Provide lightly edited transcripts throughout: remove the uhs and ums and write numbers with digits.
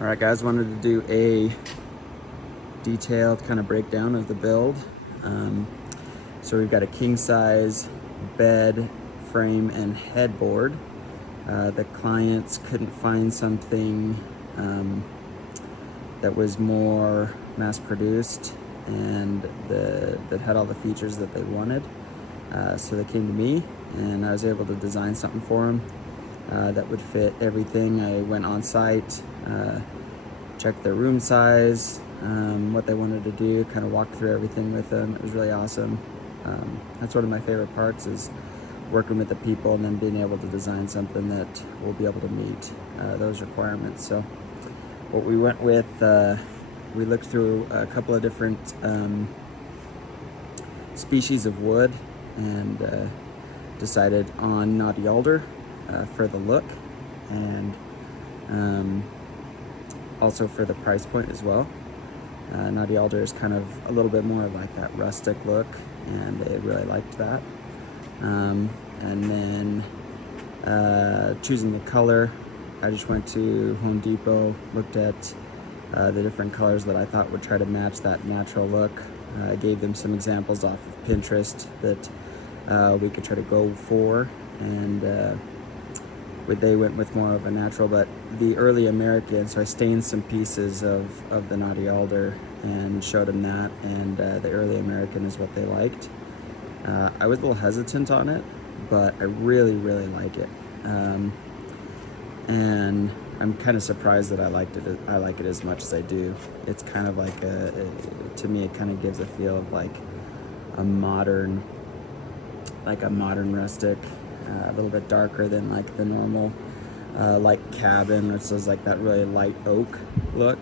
All right, guys, wanted to do a detailed kind of breakdown of the build. So we've got a king size bed, frame, and headboard. The clients couldn't find something that was more mass produced and that had all the features that they wanted. So they came to me and I was able to design something for them that would fit everything. I went on site, checked their room size, what they wanted to do, kind of walked through everything with them. It was really awesome. That's one of my favorite parts, is working with the people and then being able to design something that will be able to meet those requirements. So what we went with, we looked through a couple of different species of wood and decided on Knotty Alder for the look, and also for the price point as well. Knotty Alder is kind of a little bit more like that rustic look, and they really liked that. And then choosing the color, I just went to Home Depot, looked at the different colors that I thought would try to match that natural look. I gave them some examples off of Pinterest that we could try to go for, and they went with more of a natural, but the early American, so I stained some pieces of the Knotty Alder and showed them that, and the early American is what they liked. I was a little hesitant on it, but I really like it. And I'm kind of surprised that I like it as much as I do. It's kind of like to me, it kind of gives a feel of like a modern rustic, a little bit darker than like the normal light cabin, which is like that really light oak look.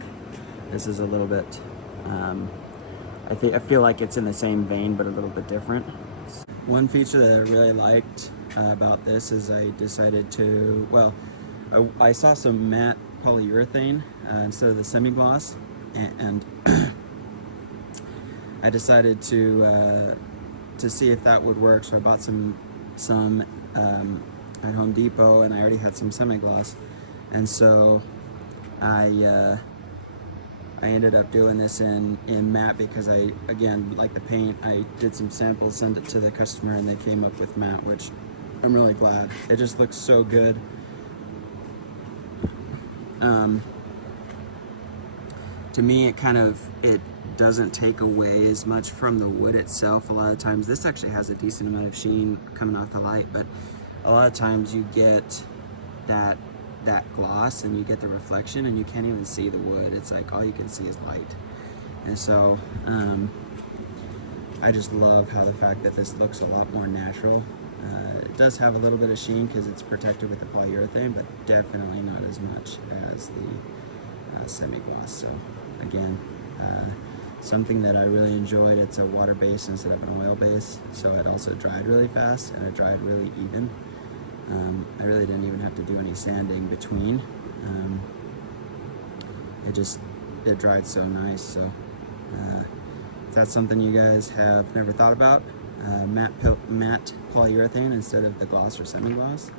This is a little bit, I feel like it's in the same vein, but a little bit different. One feature that I really liked about this is I decided to, well, I saw some matte polyurethane instead of the semi-gloss, and I decided to see if that would work. So I bought some at Home Depot, and I already had some semi-gloss, and so I ended up doing this in matte because I, again, like the paint, I did some samples, sent it to the customer, and they came up with matte, which I'm really glad. It just looks so good. To me, it doesn't take away as much from the wood itself. A lot of times, this actually has a decent amount of sheen coming off the light, but a lot of times you get that gloss and you get the reflection and you can't even see the wood. It's like all you can see is light. And so I just love how the fact that this looks a lot more natural. It does have a little bit of sheen because it's protected with the polyurethane, but definitely not as much as the semi-gloss. So again, something that I really enjoyed. It's a water base instead of an oil base, so it also dried really fast and it dried really even. I really didn't even have to do any sanding between. It dried so nice. So if that's something you guys have never thought about, matte polyurethane instead of the gloss or semi-gloss,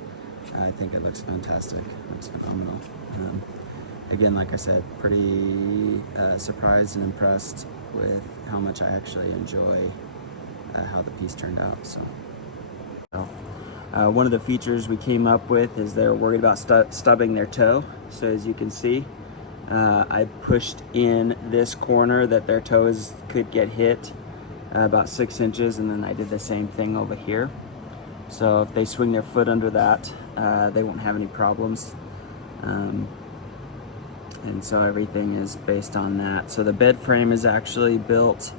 I think it looks fantastic. It looks phenomenal. Again, like I said, pretty surprised and impressed with how much I actually enjoy how the piece turned out. So one of the features we came up with is they're worried about stubbing their toe. So as you can see, I pushed in this corner that their toes could get hit about 6 inches, and then I did the same thing over here. So if they swing their foot under that, they won't have any problems. And so everything is based on that. So the bed frame is actually built,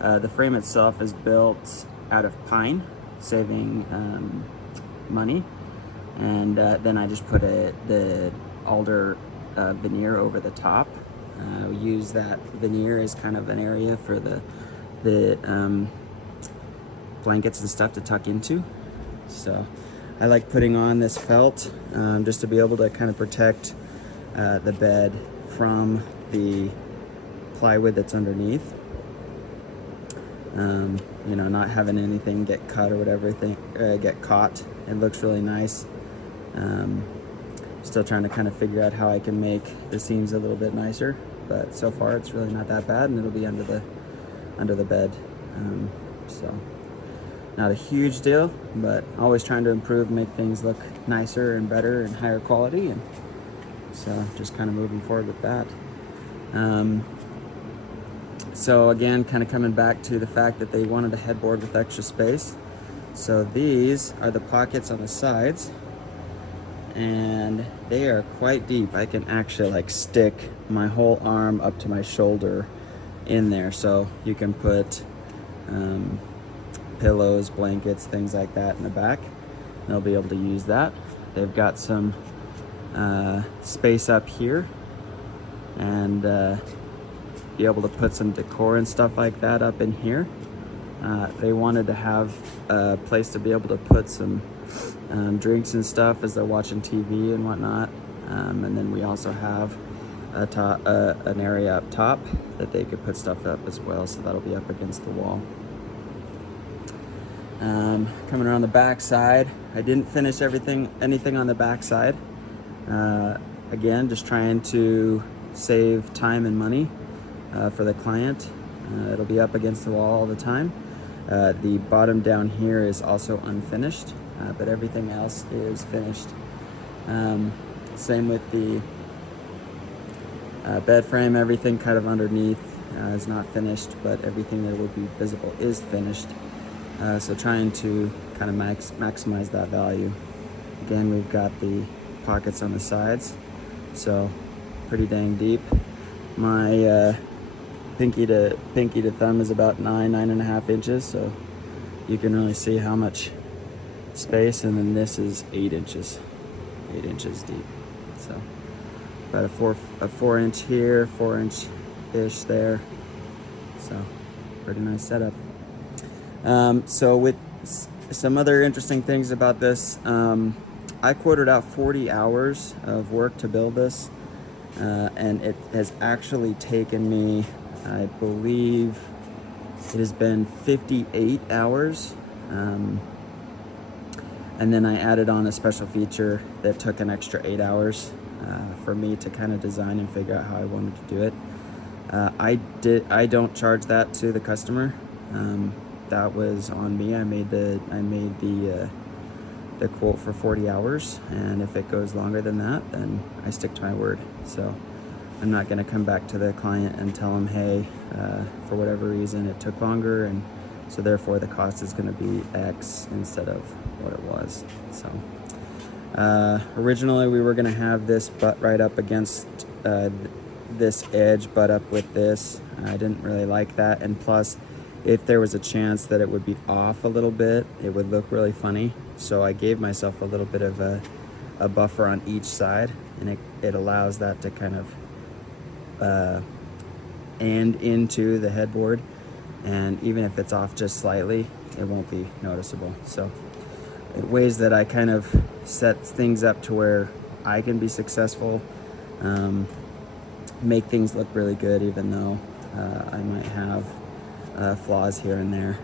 the frame itself is built out of pine, saving money. And then I just put the alder veneer over the top. We use that veneer as kind of an area for the blankets and stuff to tuck into. So I like putting on this felt just to be able to kind of protect the bed from the plywood that's underneath. You know, not having anything get cut or whatever, get caught. It looks really nice. Still trying to kind of figure out how I can make the seams a little bit nicer, but so far it's really not that bad, and it'll be under the bed. So not a huge deal, but always trying to improve, make things look nicer and better and higher quality, and so just kind of moving forward with that. So again, kind of coming back to the fact that they wanted a headboard with extra space. So these are the pockets on the sides, and they are quite deep. I can actually like stick my whole arm up to my shoulder in there. So you can put pillows, blankets, things like that in the back. They'll be able to use that. They've got some space up here, and be able to put some decor and stuff like that up in here. They wanted to have a place to be able to put some drinks and stuff as they're watching TV and whatnot. And then we also have an area up top that they could put stuff up as well, so that'll be up against the wall. Coming around the back side, I didn't finish anything on the back side. Again, just trying to save time and money for the client. It'll be up against the wall all the time. The bottom down here is also unfinished, but everything else is finished. Same with the bed frame. Everything kind of underneath is not finished, but everything that will be visible is finished. So trying to kind of maximize that value. Again, we've got the pockets on the sides, so pretty dang deep. My pinky to thumb is about 9.5 inches, so you can really see how much space. And then this is 8 inches deep. So about a 4-inch here, 4-inch ish there. So pretty nice setup. So with some other interesting things about this, I quoted out 40 hours of work to build this, and it has actually taken me, I believe it has been 58 hours. And then I added on a special feature that took an extra 8 hours for me to kind of design and figure out how I wanted to do it. I don't charge that to the customer. That was on me. I made the quote for 40 hours, and if it goes longer than that, then I stick to my word. So I'm not going to come back to the client and tell them, hey, for whatever reason it took longer, and so therefore the cost is going to be X instead of what it was. So originally we were going to have this butt right up against this edge, butt up with this. I didn't really like that, and plus if there was a chance that it would be off a little bit, it would look really funny. So I gave myself a little bit of a buffer on each side, and it allows that to kind of end into the headboard, and even if it's off just slightly, it won't be noticeable. So ways that I kind of set things up to where I can be successful, make things look really good, even though I might have flaws here and there.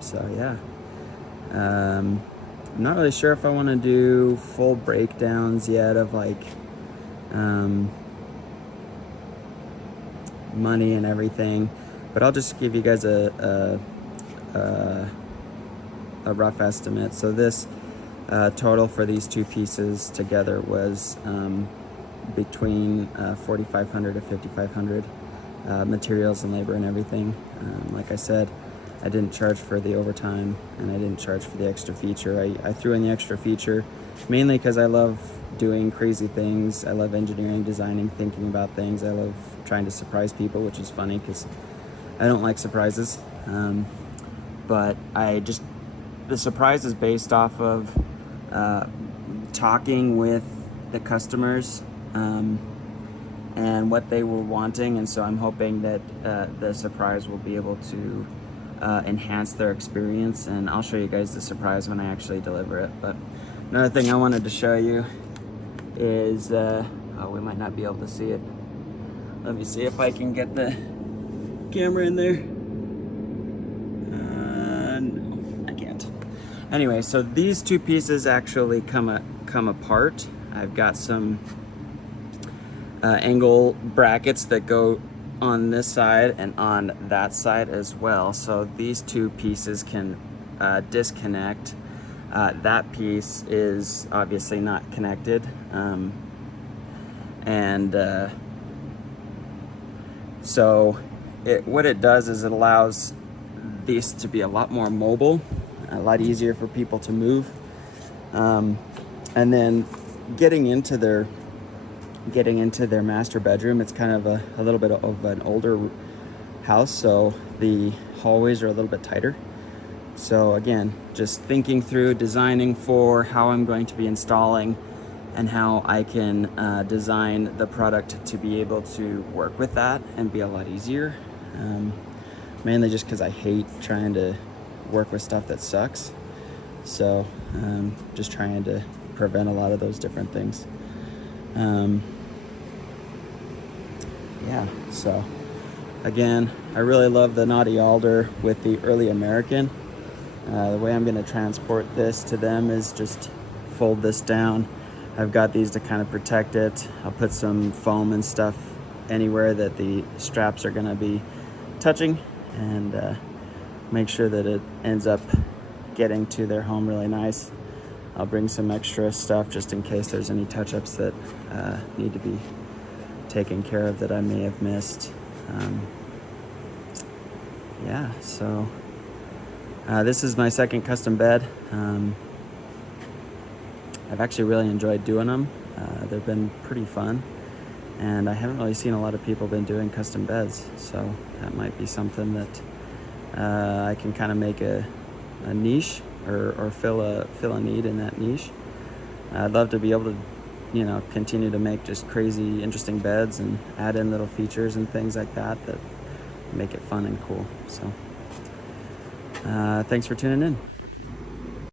So yeah, I'm not really sure if I want to do full breakdowns yet of like money and everything, but I'll just give you guys a rough estimate. So this total for these two pieces together was between $4,500 to $5,500. Materials and labor and everything. Like I said, I didn't charge for the overtime, and I didn't charge for the extra feature. I threw in the extra feature mainly because I love doing crazy things. I love engineering, designing, thinking about things. I love trying to surprise people, which is funny because I don't like surprises. But the surprise is based off of talking with the customers and what they were wanting, and so I'm hoping that the surprise will be able to enhance their experience, and I'll show you guys the surprise when I actually deliver it. But another thing I wanted to show you is, oh, we might not be able to see it. Let me see if I can get the camera in there. No, I can't. Anyway, so these two pieces actually come apart. I've got some angle brackets that go on this side and on that side as well. So these two pieces can disconnect. That piece is obviously not connected. So what it does is it allows these to be a lot more mobile, a lot easier for people to move. And then getting into their master bedroom, it's kind of a little bit of an older house, so the hallways are a little bit tighter. So again, just thinking through, designing for how I'm going to be installing and how I can design the product to be able to work with that and be a lot easier. Mainly just because I hate trying to work with stuff that sucks. So just trying to prevent a lot of those different things. Yeah, so again, I really love the Knotty Alder with the Early American. The way I'm going to transport this to them is just fold this down. I've got these to kind of protect it. I'll put some foam and stuff anywhere that the straps are going to be touching, and make sure that it ends up getting to their home really nice. I'll bring some extra stuff just in case there's any touch-ups that need to be taken care of that I may have missed. Yeah, so this is my second custom bed. I've actually really enjoyed doing them. They've been pretty fun, and I haven't really seen a lot of people been doing custom beds, so that might be something that I can kind of make a niche or fill a need in that niche. I'd love to be able to, you know, continue to make just crazy interesting beds and add in little features and things like that make it fun and cool. So thanks for tuning in.